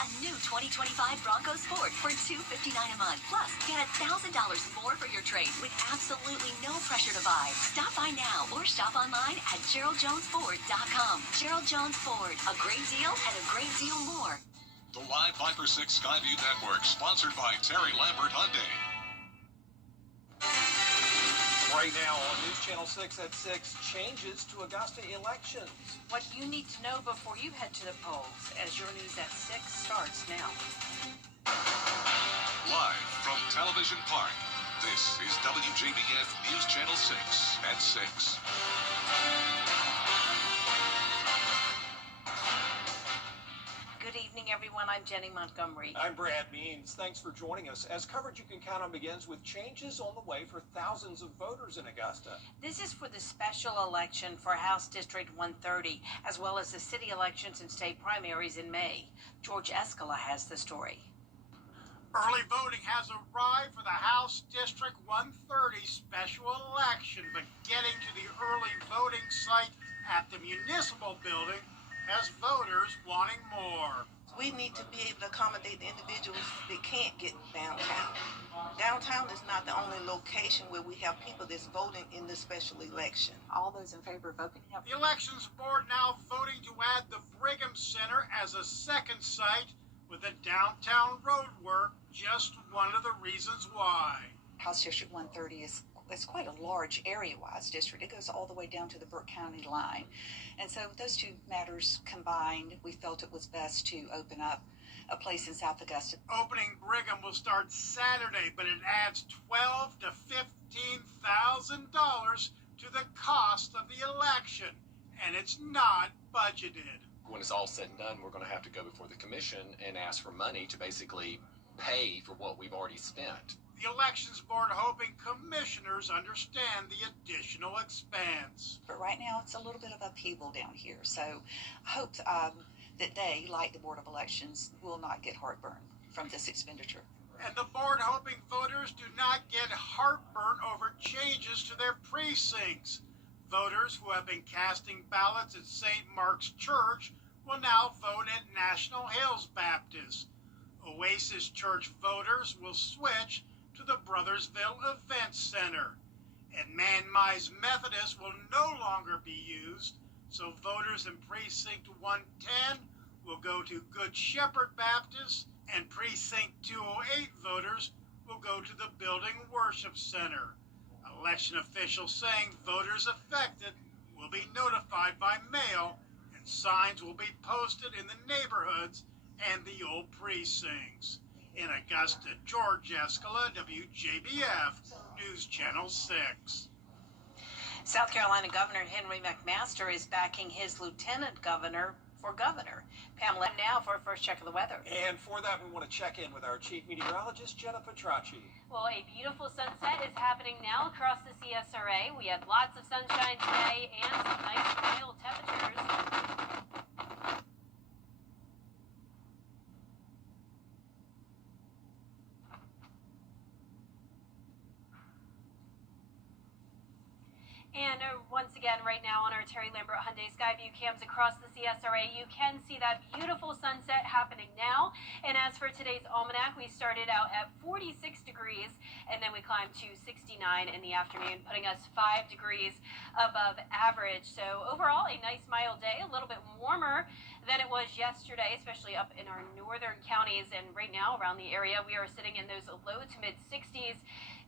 A new 2025 Bronco Sport for $259 a month. Plus, get $1,000 more for your trade with absolutely no pressure to buy. Stop by now or shop online at GeraldJonesFord.com. Gerald Jones Ford. A great deal and a great deal more. The Live 5 for 6 Skyview Network, sponsored by Terry Lambert Hyundai. Right now on News Channel 6 at 6, changes to Augusta elections. What you need to know before you head to the polls as your News at 6 starts now. Live from Television Park, this is WJBF News Channel 6 at 6. Good evening, everyone. I'm Jenny Montgomery. I'm Brad Means. Thanks for joining us. As coverage you can count on begins with changes on the way for thousands of voters in Augusta. This is for the special election for House District 130, as well as the city elections and state primaries in May. George Escala has the story. Early voting has arrived for the House District 130 special election, but getting to the early voting site at the municipal building has voters wanting more. We need to be able to accommodate the individuals that can't get downtown. Downtown is not the only location where we have people that's voting in this special election. All those in favor of voting have... The Elections Board now voting to add the Brigham Center as a second site, with the downtown road work just one of the reasons why. House District 130 is quite a large area-wise district. It goes all the way down to the Burke County line. And so those two matters combined, we felt it was best to open up a place in South Augusta. Opening Brigham will start Saturday, but it adds $12,000 to $15,000 to the cost of the election, and it's not budgeted. When it's all said and done, we're going to have to go before the commission and ask for money to basically pay for what we've already spent. The Elections Board hoping commissioners understand the additional expense. But right now, it's a little bit of upheaval down here. So I hope that they, like the Board of Elections, will not get heartburn from this expenditure. And the board hoping voters do not get heartburn over changes to their precincts. Voters who have been casting ballots at St. Mark's Church will now vote at National Hills Baptist. Oasis Church voters will switch to the Brothersville Event Center. And Man Mize Methodist will no longer be used, so voters in Precinct 110 will go to Good Shepherd Baptist, and Precinct 208 voters will go to the Building Worship Center. Election officials saying voters affected will be notified by mail, and signs will be posted in the neighborhoods and the old precincts. In Augusta, George Escala, WJBF, News Channel 6. South Carolina Governor Henry McMaster is backing his lieutenant governor for governor. Pamela, now for a first check of the weather. And for that, we want to check in with our chief meteorologist, Jenna Petracci. Well, a beautiful sunset is happening now across the CSRA. We had lots of sunshine today and some nice mild temperatures. And once again, right now on our Terry Lambert Hyundai Skyview cams across the CSRA, you can see that beautiful sunset happening now. And as for today's almanac, we started out at 46 degrees, and then we climbed to 69 in the afternoon, putting us 5 degrees above average. So overall, a nice mild day, a little bit warmer than it was yesterday, especially up in our northern counties. And right now around the area, we are sitting in those low to mid 60s.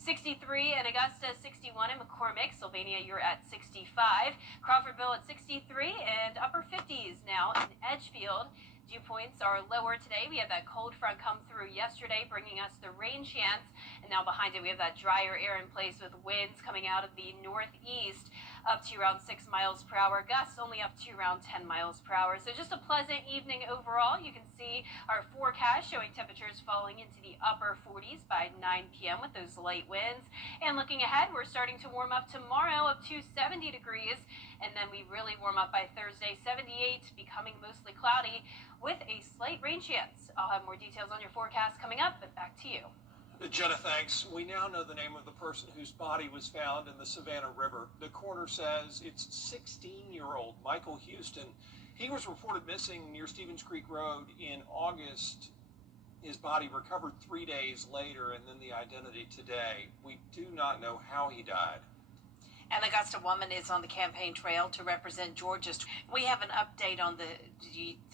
63 in Augusta, 61 in McCormick. Sylvania, you're at 65. Crawfordville at 63 and upper 50s now in Edgefield. Dew points are lower today. We had that cold front come through yesterday, bringing us the rain chance. And now behind it, we have that drier air in place with winds coming out of the northeast up to around 6 miles per hour. Gusts only up to around 10 miles per hour. So just a pleasant evening overall. You can see our forecast showing temperatures falling into the upper 40s by 9 p.m. with those light winds. And looking ahead, we're starting to warm up tomorrow up to 70 degrees. And then we really warm up by Thursday, 78, becoming mostly cloudy with a slight rain chance. I'll have more details on your forecast coming up, but back to you. Jenna, thanks. We now know the name of the person whose body was found in the Savannah River. The coroner says it's 16-year-old Michael Houston. He was reported missing near Stevens Creek Road in August. His body recovered 3 days later, and then the identity today. We do not know how he died. An Augusta woman is on the campaign trail to represent Georgia's. We have an update on the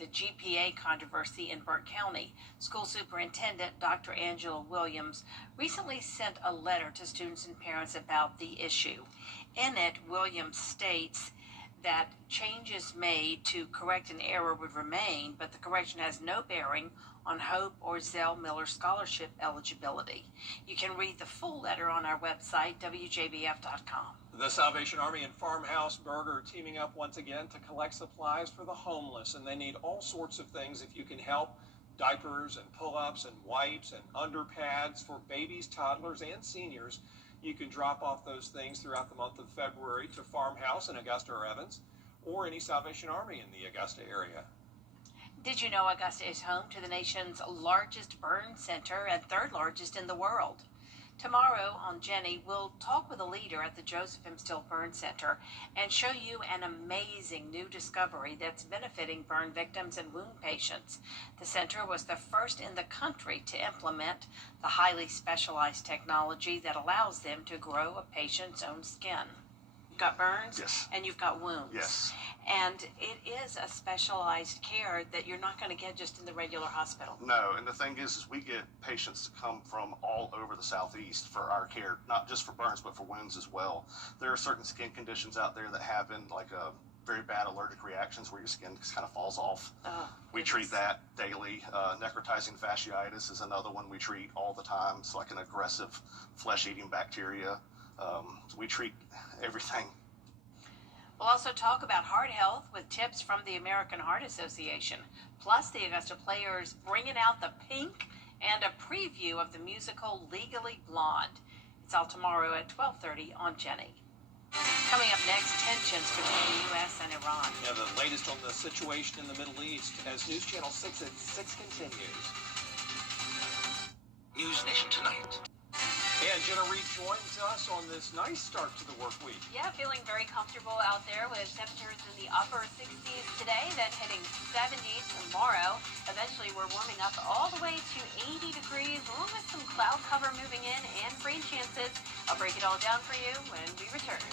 GPA controversy in Burke County. School Superintendent Dr. Angela Williams recently sent a letter to students and parents about the issue. In it, Williams states that changes made to correct an error would remain, but the correction has no bearing on Hope or Zell Miller scholarship eligibility. You can read the full letter on our website, WJBF.com. The Salvation Army and Farmhouse Burger are teaming up once again to collect supplies for the homeless, and they need all sorts of things if you can help. Diapers and pull-ups and wipes and underpads for babies, toddlers, and seniors. You can drop off those things throughout the month of February to Farmhouse in Augusta or Evans, or any Salvation Army in the Augusta area. Did you know Augusta is home to the nation's largest burn center and third largest in the world? Tomorrow on Jenny, we'll talk with a leader at the Joseph M. Still Burn Center and show you an amazing new discovery that's benefiting burn victims and wound patients. The center was the first in the country to implement the highly specialized technology that allows them to grow a patient's own skin. You've got burns, yes, and you've got wounds. Yes. And it is a specialized care that you're not going to get just in the regular hospital. No, and the thing is we get patients to come from all over the Southeast for our care, not just for burns, but for wounds as well. There are certain skin conditions out there that happen, like very bad allergic reactions where your skin just kind of falls off. We treat that daily. Necrotizing fasciitis is another one we treat all the time. It's like an aggressive flesh-eating bacteria. We treat everything. We'll also talk about heart health with tips from the American Heart Association, plus the Augusta Players bringing out the pink and a preview of the musical Legally Blonde. It's all tomorrow at 12:30 on Jenny. Coming up next, tensions between the U.S. and Iran. Now, the latest on the situation in the Middle East as News Channel 6 at 6 continues. News Nation Tonight. And Jenna Reed joins us on this nice start to the work week. Yeah, feeling very comfortable out there with temperatures in the upper 60s today, then hitting 70 tomorrow. Eventually, we're warming up all the way to 80 degrees, along with some cloud cover moving in and rain chances. I'll break it all down for you when we return.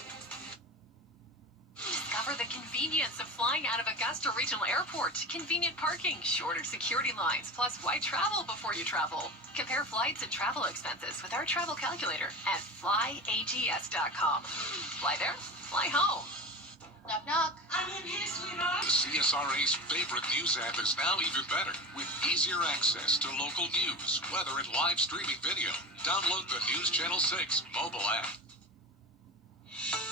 Discover the convenience of flying out of Augusta Regional Airport. Convenient parking, shorter security lines, plus why travel before you travel? Compare flights and travel expenses with our travel calculator at flyags.com. Fly there, fly home. Knock, knock. I'm in here, sweetheart. The CSRA's favorite news app is now even better with easier access to local news, weather, and live streaming video. Download the News Channel 6 mobile app.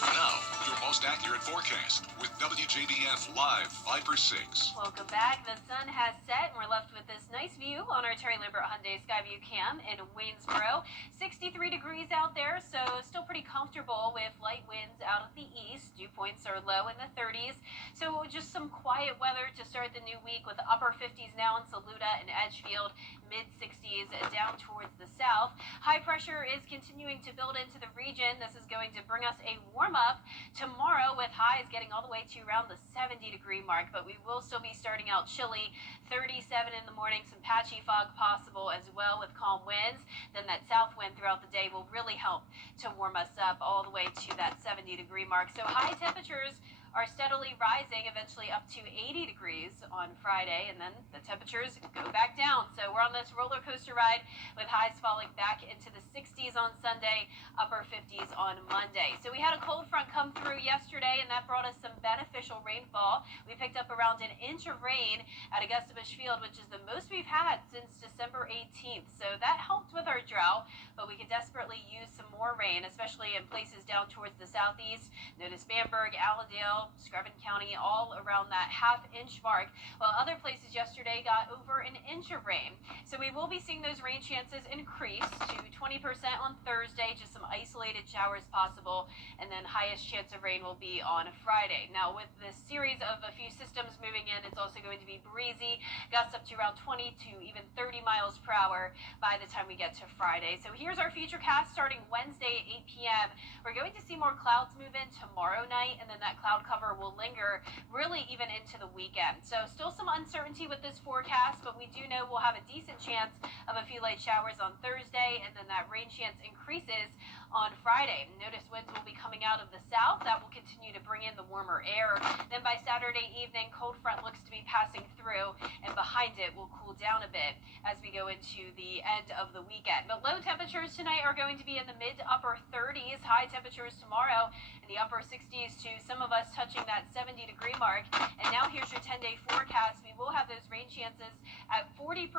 Now, your most accurate forecast with WJBF Live 5/6. Welcome back. The sun has set, and we're left with this nice view on our Terry Lambert Hyundai Skyview Cam in Waynesboro. 63 degrees out there, so still pretty comfortable with light winds out of the east. Dew points are low in the 30s. So just some quiet weather to start the new week with the upper 50s now in Saluda and Edgefield, mid-60s down towards the south. High pressure is continuing to build into the region. This is going to bring us a warm up tomorrow with highs getting all the way to around the 70-degree mark, but we will still be starting out chilly. 37 in the morning, some patchy fog possible as well with calm winds. Then that south wind throughout the day will really help to warm us up all the way to that 70-degree mark. So high temperatures are steadily rising, eventually up to 80 degrees on Friday, and then the temperatures go back down. So we're on this roller coaster ride with highs falling back into the 60s on Sunday, upper 50s on Monday. So we had a cold front come through yesterday, and that brought us some beneficial rainfall. We picked up around an inch of rain at Augusta Bush Field, which is the most we've had since December 18th. So that helped with our drought, but we could desperately use some more rain, especially in places down towards the southeast. Notice Bamberg, Allendale, Screven County, all around that half-inch mark, while other places yesterday got over an inch of rain. So we will be seeing those rain chances increase to 20% on Thursday, just some isolated showers possible, and then highest chance of rain will be on Friday. Now, with this series of a few systems moving in, it's also going to be breezy, gusts up to around 20 to even 30 miles per hour by the time we get to Friday. So here's our futurecast starting Wednesday at 8 p.m. We're going to see more clouds move in tomorrow night, and then that cloud cover will linger really even into the weekend. So still some uncertainty with this forecast, but we do know we'll have a decent chance of a few light showers on Thursday, and then that rain chance increases on Friday. Notice winds will be coming out of the south. That will continue to bring in the warmer air. Then by Saturday evening, cold front looks to be passing through, and behind it will cool down a bit as we go into the end of the weekend. But low temperatures tonight are going to be in the mid to upper 30s. High temperatures tomorrow in the upper 60s to some of us touching that 70-degree mark. And now here's your 10-day forecast. We will have those rain chances at 40%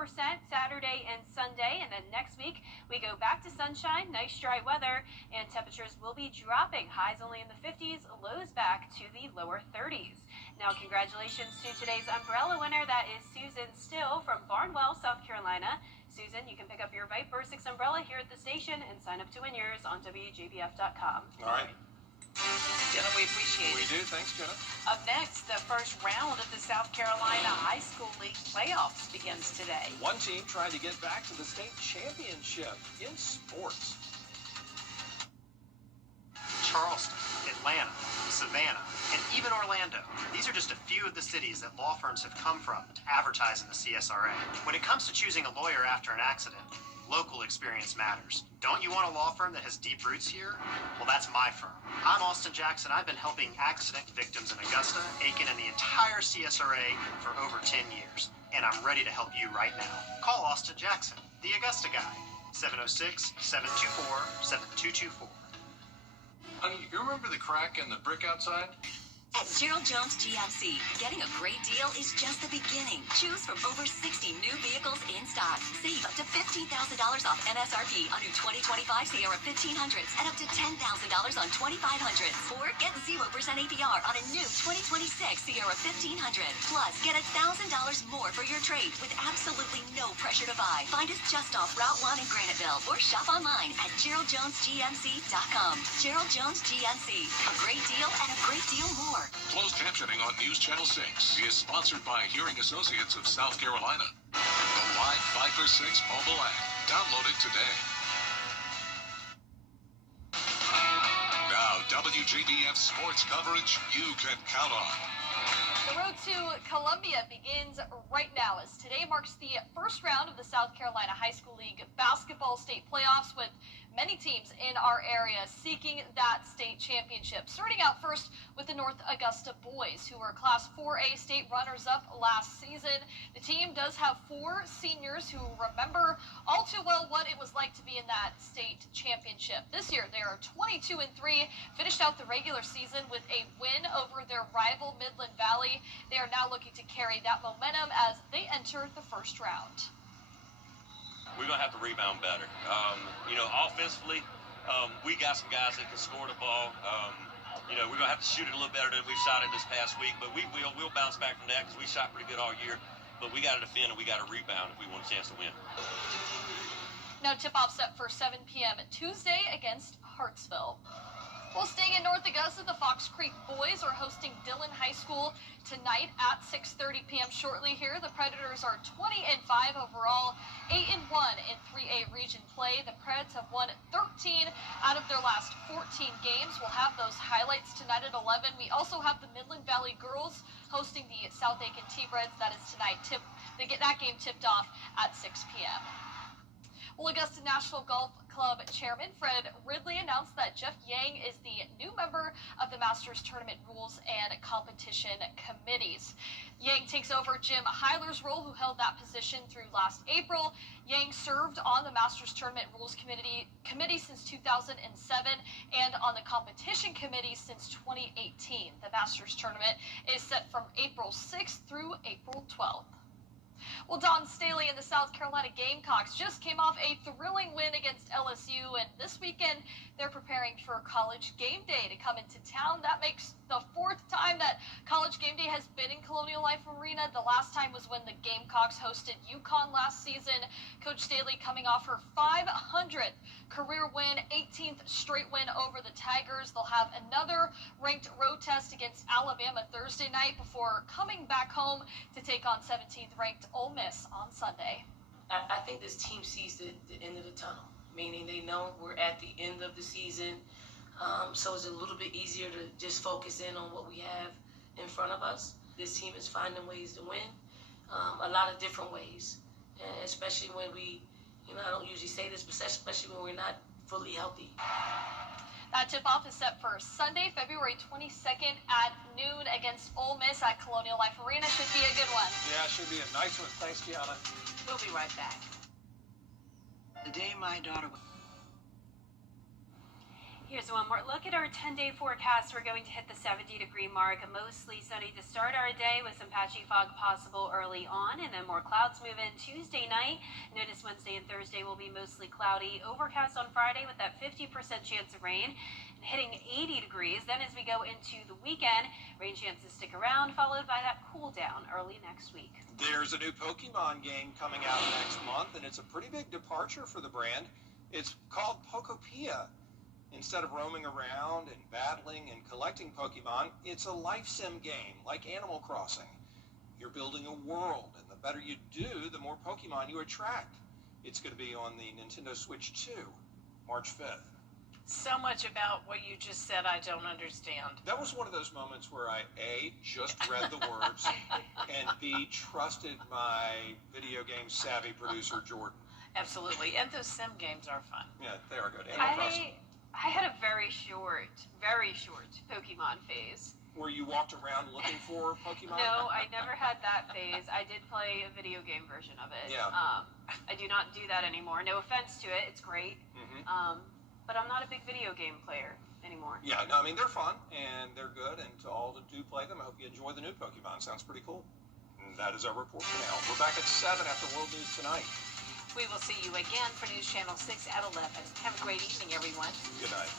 Saturday and Sunday. And then next week, we go back to sunshine, nice dry weather, and temperatures will be dropping. Highs only in the 50s, lows back to the lower 30s. Now, congratulations to today's umbrella winner. That is Susan Still from Barnwell, South Carolina. Susan, you can pick up your Viper 6 umbrella here at the station and sign up to win yours on WJBF.com. All right. Jenna, we appreciate We it. do. Thanks, Jenna. Up next, the first round of the South Carolina High School League playoffs begins today. One team trying to get back to the state championship in sports. Charleston, Atlanta, Savannah, and even Orlando. These are just a few of the cities that law firms have come from to advertise in the CSRA. When it comes to choosing a lawyer after an accident, local experience matters. Don't you want a law firm that has deep roots here? Well, that's my firm. I'm Austin Jackson. I've been helping accident victims in Augusta, Aiken, and the entire CSRA for over 10 years. And I'm ready to help you right now. Call Austin Jackson, the Augusta guy, 706-724-7224. Honey, you remember the crack in the brick outside? At Gerald Jones GMC, getting a great deal is just the beginning. Choose from over 60 new vehicles in stock. Save up to $15,000 off MSRP on new 2025 Sierra 1500s and up to $10,000 on 2500s. Or get 0% APR on a new 2026 Sierra 1500. Plus, get $1,000 more for your trade with absolutely no pressure to buy. Find us just off Route 1 in Graniteville or shop online at GeraldJonesGMC.com. Gerald Jones GMC. A great deal and a great deal more. Closed captioning on News Channel 6 is sponsored by Hearing Associates of South Carolina. The live Viper 6 mobile app. Download it today. Now, WJBF sports coverage you can count on. The road to Columbia begins right now as today marks the first round of the South Carolina High School League basketball state playoffs, with many teams in our area seeking that state championship. Starting out first with the North Augusta boys, who were Class 4A state runners-up last season. The team does have 4 seniors who remember all too well what it was like to be in that state championship. This year, they are 22-3, finished out the regular season with a win over their rival Midland Valley. They are now looking to carry that momentum as they enter the first round. We're going to have to rebound better. Offensively, we got some guys that can score the ball. We're going to have to shoot it a little better than we shot it this past week, but we'll bounce back from that because we shot pretty good all year. But we got to defend and we got to rebound if we want a chance to win. Now tip-off set for 7 p.m. Tuesday against Hartsville. Well, staying in North Augusta, the Fox Creek boys are hosting Dillon High School tonight at 6:30 p.m. Shortly here, the Predators are 20-5 overall, 8-1 in 3A region play. The Preds have won 13 out of their last 14 games. We'll have those highlights tonight at 11. We also have the Midland Valley girls hosting the South Aiken T-Reds. That is tonight. They get that game tipped off at 6 p.m. Well, Augusta National Golf Club Chairman Fred Ridley announced that Jeff Yang is the new member of the Masters Tournament Rules and Competition Committees. Yang takes over Jim Heiler's role, who held that position through last April. Yang served on the Masters Tournament Rules Committee since 2007 and on the Competition Committee since 2018. The Masters Tournament is set from April 6th through April 12th. Well, Don Staley and the South Carolina Gamecocks just came off a thrilling win against LSU, and this weekend they're preparing for College Game Day to come into town. That makes the 4th time that College Game Day has been in Colonial Life Arena. The last time was when the Gamecocks hosted UConn last season. Coach Staley coming off her 500th career win, 18th straight win over the Tigers. They'll have another ranked road test against Alabama Thursday night before coming back home to take on 17th ranked Ole Miss on Sunday. I think this team sees the end of the tunnel, meaning they know we're at the end of the season, so it's a little bit easier to just focus in on what we have in front of us. This team is finding ways to win, a lot of different ways, and especially when we, I don't usually say this, but especially when we're not fully healthy. That tip-off is set for Sunday, February 22nd at noon against Ole Miss at Colonial Life Arena. Should be a good one. Yeah, should be a nice one. Thanks, Kiana. We'll be right back. The day my daughter was... Here's one more look at our 10-day forecast. We're going to hit the 70-degree mark. Mostly sunny to start our day with some patchy fog possible early on, and then more clouds move in Tuesday night. Notice Wednesday and Thursday will be mostly cloudy. Overcast on Friday with that 50% chance of rain, and hitting 80 degrees. Then as we go into the weekend, rain chances stick around, followed by that cool down early next week. There's a new Pokemon game coming out next month, and it's a pretty big departure for the brand. It's called Pokopia. Instead of roaming around and battling and collecting Pokemon, it's a life sim game like Animal Crossing. You're building a world, and the better you do, the more Pokemon you attract. It's going to be on the Nintendo Switch 2, March 5th. So much about what you just said I don't understand. That was one of those moments where I, A, just read the words, and B, trusted my video game savvy producer, Jordan. Absolutely. And those sim games are fun. Yeah, they are good. Animal Crossing. I had a very short Pokemon phase. Where you walked around looking for Pokemon? No, I never had that phase. I did play a video game version of it. Yeah. I do not do that anymore. No offense to it. It's great. But I'm not a big video game player anymore. Yeah, no, I mean, they're fun, and they're good, and to all that do play them, I hope you enjoy the new Pokemon. Sounds pretty cool. And that is our report for now. We're back at 7 after World News Tonight. We will see you again for News Channel 6 at 11. Have a great evening, everyone. Good night.